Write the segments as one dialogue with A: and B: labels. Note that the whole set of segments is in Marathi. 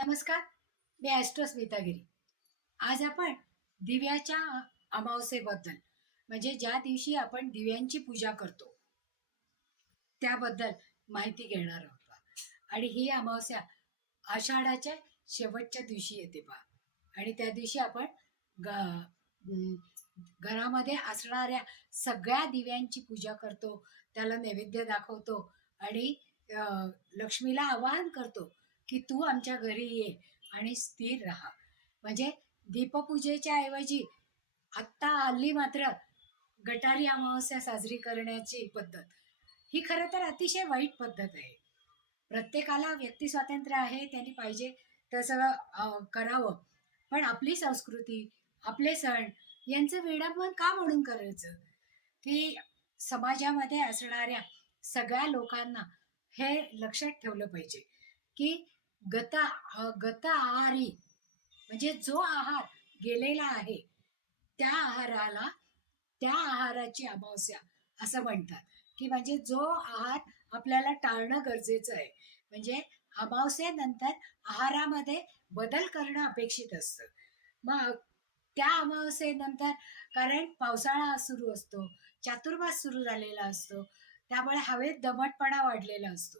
A: नमस्कार मी ॲस्ट्रो स्मितागिरी. आज आपण दिव्याच्या अमावस्येबद्दल म्हणजे ज्या दिवशी आपण दिव्यांची पूजा करतो त्याबद्दल माहिती घेणार आहोत आणि ही अमावस्या आषाढाच्या शेवटच्या दिवशी येते पहा आणि त्या दिवशी आपण ग घरामध्ये असणाऱ्या सगळ्या दिव्यांची पूजा करतो त्याला नैवेद्य दाखवतो आणि लक्ष्मीला आवाहन करतो की तू आमच्या घरी ये आणि स्थिर राहा. म्हणजे दीपपूजेच्या ऐवजी आत्ता आली मात्र गटारी अमावस्या साजरी करण्याची पद्धत. ही खरं तर अतिशय वाईट पद्धत आहे. प्रत्येकाला व्यक्ती स्वातंत्र्य आहे त्यांनी पाहिजे तसं करावं. पण आपली संस्कृती आपले सण यांचं विडंबन का म्हणून करायचं? की समाजामध्ये असणाऱ्या सगळ्या लोकांना हे लक्षात ठेवलं पाहिजे की गता गत आहारी म्हणजे जो आहार गेलेला आहे त्या आहाराला त्या आहाराची अमावस्या असं म्हणतात. की म्हणजे जो आहार आपल्याला टाळणं गरजेचं आहे. म्हणजे अमावस्येनंतर आहारामध्ये बदल करणं अपेक्षित असतं. मग त्या अमावस्येनंतर कारण पावसाळा सुरू असतो चातुर्मास सुरू झालेला असतो त्यामुळे हवेत दमटपणा वाढलेला असतो.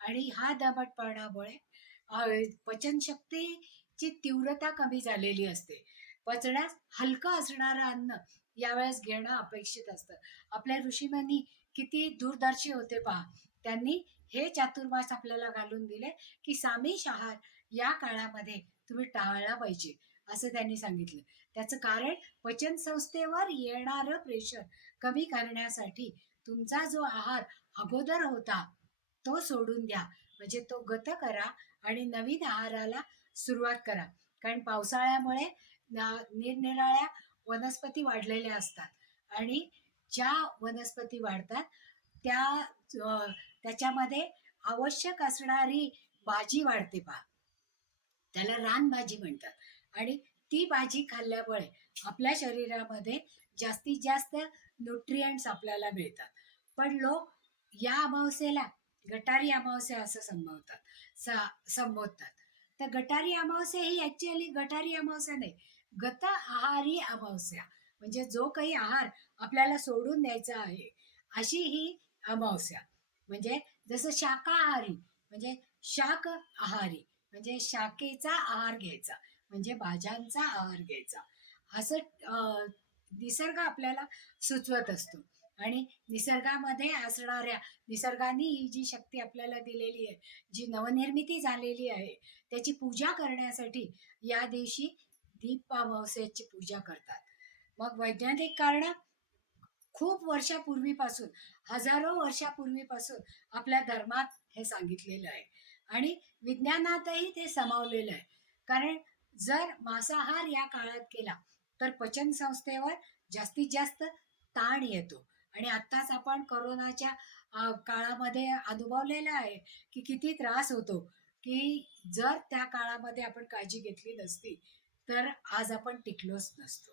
A: आणि हा दमटपणामुळे पचनशक्तीची तीव्रता कमी झालेली असते. पचण्यास हलकं असणारं अन्न यावेळेस घेणं अपेक्षित असतं. आपल्या ऋषीमुनी किती दूरदर्शी होते पहा. त्यांनी हे चातुर्मास आपल्याला घालून दिले की सामिष आहार या काळामध्ये तुम्ही टाळला पाहिजे असं त्यांनी सांगितलं. त्याचं कारण पचन संस्थेवर येणारं प्रेशर कमी करण्यासाठी तुमचा जो आहार अगोदर होता तो सोडून द्या. म्हणजे तो गत करा आणि नवीन आहाराला सुरुवात करा. कारण पावसाळ्यामुळे निरनिराळ्या वनस्पती वाढलेल्या असतात. आणि ज्या वनस्पती वाढतात त्या त्याच्यामध्ये आवश्यक असणारी भाजी वाढते पहा. त्याला रानभाजी म्हणतात. आणि ती भाजी खाल्ल्यामुळे आपल्या शरीरामध्ये जास्तीत जास्त न्यूट्रियंट्स आपल्याला मिळतात. पण लोक या अमावस्येला गटारी अमावस्या असं संभवतात संबोधतात. तर गटारी अमावस्या ही ऍक्च्युअली गटारी अमावस्या नाही गत आहारी अमावस्या. म्हणजे जो काही आहार आपल्याला सोडून द्यायचा आहे अशी ही अमावस्या. म्हणजे जसं शाकाहारी म्हणजे शाक आहारी म्हणजे शाकेचा आहार घ्यायचा म्हणजे भाज्यांचा आहार घ्यायचा. असं निसर्ग आपल्याला सुचवत असतो. आणि निसर्गामध्ये असणाऱ्या निसर्गाने ही जी शक्ती आपल्याला दिलेली आहे जी नवनिर्मिती झालेली आहे त्याची पूजा करण्यासाठी या दिवशी दीप पूजा करतात. मग वैज्ञानिक कारण खूप वर्षापूर्वीपासून हजारो वर्षापूर्वीपासून आपल्या धर्मात हे सांगितलेलं आहे. आणि विज्ञानातही ते समावलेलं आहे. कारण जर मांसाहार या काळात केला तर पचन संस्थेवर जास्तीत जास्त ताण येतो. आणि आत्ताच आपण कोरोनाच्या काळामध्ये अनुभवलेलं आहे की किती त्रास होतो की जर त्या काळामध्ये आपण काळजी घेतली नसती तर आज आपण टिकलोच नसतो.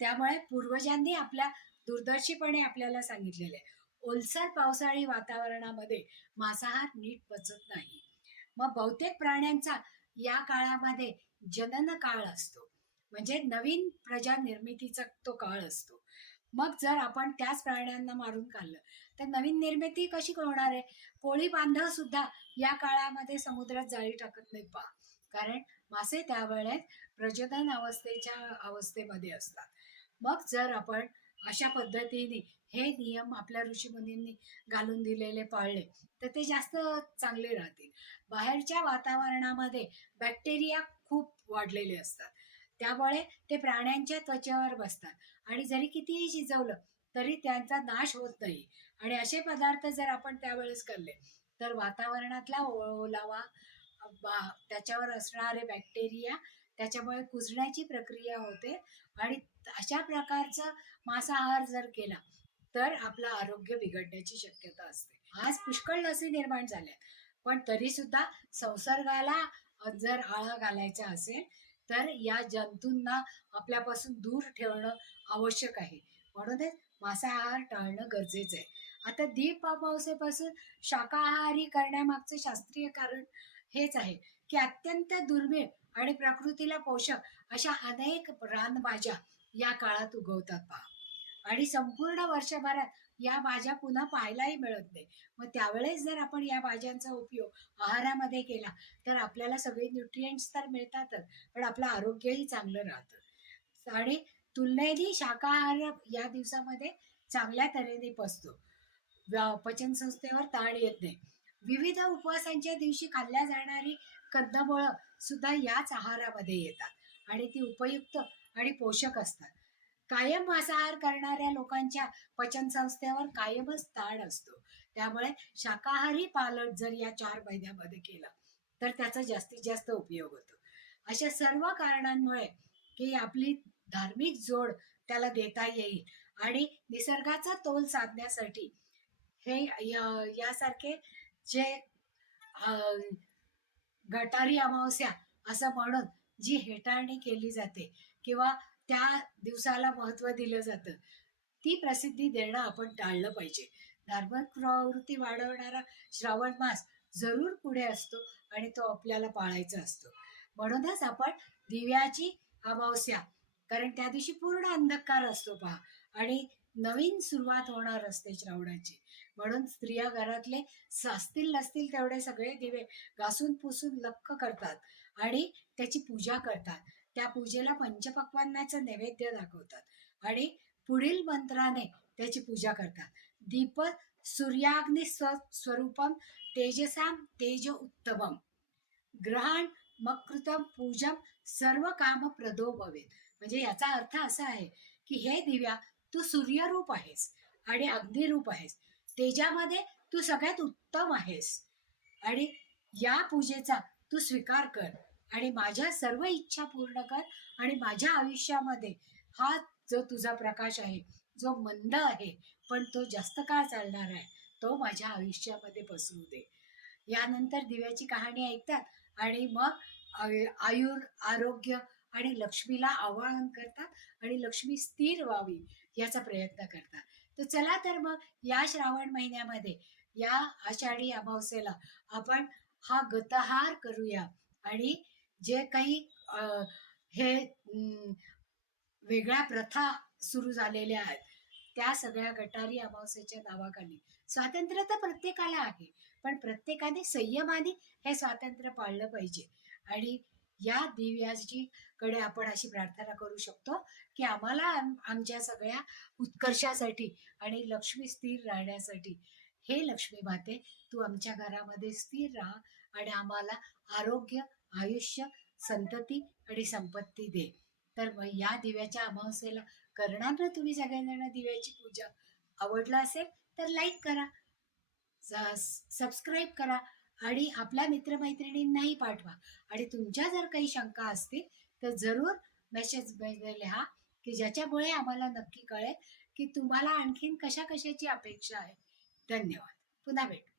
A: त्यामुळे पूर्वजांनी आपल्या दूरदर्शीपणे आपल्याला सांगितलेलं आहे ओलसर पावसाळी वातावरणामध्ये मांसाहार नीट पचत नाही. मग बहुतेक प्राण्यांचा या काळामध्ये जनन काळ असतो. म्हणजे नवीन प्रजा निर्मितीचा तो काळ असतो. मग जर आपण त्याच प्राण्यांना मारून खाल्लं तर नवीन निर्मिती कशी होणार आहे? कोळी बांधव सुद्धा या काळामध्ये समुद्रात जाळी टाकत नाही पहा. कारण मासे त्यावेळेस प्रजनन अवस्थेच्या अवस्थेमध्ये असतात. मग जर आपण अशा पद्धतीने हे नियम आपल्या ऋषीमुनींनी घालून दिलेले पाळले तर ते जास्त चांगले राहतील. बाहेरच्या वातावरणामध्ये बॅक्टेरिया खूप वाढलेले असतात. त्यामुळे ते प्राण्यांच्या त्वचेवर बसतात. आणि जरी कितीही शिजवलं तरी त्यांचा नाश होत नाही आणि असे पदार्थ जर आपण त्यावेळेस खाल्ले तर वातावरणातला ओलावा त्याच्यावर असणारे बॅक्टेरिया त्याच्यामुळे कुजण्याची प्रक्रिया होते. आणि अशा प्रकारचं मांसाहार जर केला तर आपलं आरोग्य बिघडण्याची शक्यता असते. आज पुष्कळ लसी निर्माण झाल्या पण तरी सुद्धा संसर्गाला जर आळा घालायचा असेल तर या जंतूंना आपल्यापासून दूर ठेवणं आवश्यक आहे. म्हणूनच मांसाहार टाळणं गरजेचं आहे. आता दीप अमावस्येपासून शाकाहारी करण्यामागचं शास्त्रीय कारण हेच आहे की अत्यंत दुर्मिळ आणि प्रकृतीला पोषक अशा अनेक रानभाज्या या काळात उगवतात पहा. आणि संपूर्ण वर्षभरात या भाज्या पुन्हा पाहायलाही मिळत नाही. मग त्यावेळेस जर आपण या भाज्यांचा उपयोग आहारामध्ये केला तर आपल्याला सगळे न्यूट्रिएंट्स तर मिळतातच पण आपलं आरोग्यही चांगलं राहतं. आणि तुलनेने शाकाहार या दिवसामध्ये चांगल्या तऱ्हेने पचतो. पचनसंस्थेवर ताण येत नाही. विविध उपवासांच्या दिवशी खाल्ल्या जाणारी कंदमुळं सुद्धा याच आहारामध्ये येतात. आणि ती उपयुक्त आणि पोषक असतात. कायम मांसाहार करणाऱ्या लोकांच्या पचन संस्थेवर कायमच ताण असतो. त्यामुळे शाकाहारी पालट जर या चार महिन्यामध्ये केलं तर त्याचा जास्तीत जास्त उपयोग होतो. अशा सर्व कारणांमुळे की आपली धार्मिक जोड त्याला देता येईल आणि निसर्गाचा तोल साधण्यासाठी हे यासारखे जे अं, गटारी अमावस्या असं म्हणून जी हेटाळणी केली जाते किंवा त्या दिवसाला महत्त्व दिलं जातं. ती प्रसिद्धी देणं आपण टाळलं पाहिजे. धार्मिक प्रवृत्ती वाढवणारा श्रावण मास जरूर पुढे असतो आणि तो आपल्याला पाळायचा असतो. म्हणूनच आपण दिव्याची अमावस्या कारण त्या दिवशी पूर्ण अंधकार असतो पहा. आणि नवीन सुरुवात होणार असते श्रावणाची. म्हणून स्त्रिया घरातले असतील नसतील तेवढे सगळे दिवे घासून पुसून लक्क करतात आणि त्याची पूजा करतात. त्या पूजेला पंचपक्वांनाचं नैवेद्य दाखवतात. आणि पुढील मंत्राने त्याची पूजा करतात. दीप सूर्याग्नी स्व स्वरूपम तेजसाम तेज उत्तमम ग्रहण मकृतम पूजम सर्व काम प्रदो भवेत म्हणजे याचा अर्थ असा आहे की हे दिव्या तू सूर्यरूप आहेस आणि अग्निरूप आहेस. तेजामध्ये तू सगळ्यात उत्तम आहेस. आणि या पूजेचा तू स्वीकार कर. आणि माझ्या सर्व इच्छा पूर्ण कर आणि माझ्या आयुष्यामध्ये हा जो तुझा प्रकाश आहे जो मंद आहे पण तो जास्त काळ चालणार आहे तो माझ्या आयुष्यामध्ये पसरू दे. यानंतर दिव्याची कहाणी ऐकतात आणि मग आयुर आरोग्य आणि लक्ष्मीला आवाहन करतात आणि लक्ष्मी स्थिर व्हावी याचा प्रयत्न करतात. तर चला तर मग या श्रावण महिन्यामध्ये या आषाढी अमावस्येला आपण हा गतहार करूया आणि जे काही हे वेगळ्या प्रथा सुरू झालेल्या आहेत त्या सगळ्या गटारी अमावस्येच्या नावाखाली. स्वातंत्र्य तर प्रत्येकाला आहे पण प्रत्येकाने संयमाने हे स्वातंत्र्य पाळलं पाहिजे. आणि या दिव्याजी कडे आपण अशी प्रार्थना करू शकतो की आम्हाला आमच्या सगळ्या उत्कर्षासाठी आणि लक्ष्मी स्थिर राहण्यासाठी हे लक्ष्मी माते तू आमच्या घरामध्ये स्थिर राहा आणि आम्हाला आरोग्य आयुष्य संतती आणि संपत्ती दे. तर मग या दिव्याच्या अमावस्येला करणार ना तुम्ही सगळ्यांना दिव्याची पूजा? आवडला असेल तर लाईक करा सबस्क्राईब करा आणि आपल्या मित्रमैत्रिणींनाही पाठवा. आणि तुमच्या जर काही शंका असतील तर जरूर मेसेज लिहा की ज्याच्यामुळे आम्हाला नक्की कळेल की तुम्हाला आणखीन कशा कशाची अपेक्षा आहे. धन्यवाद. पुन्हा भेटू.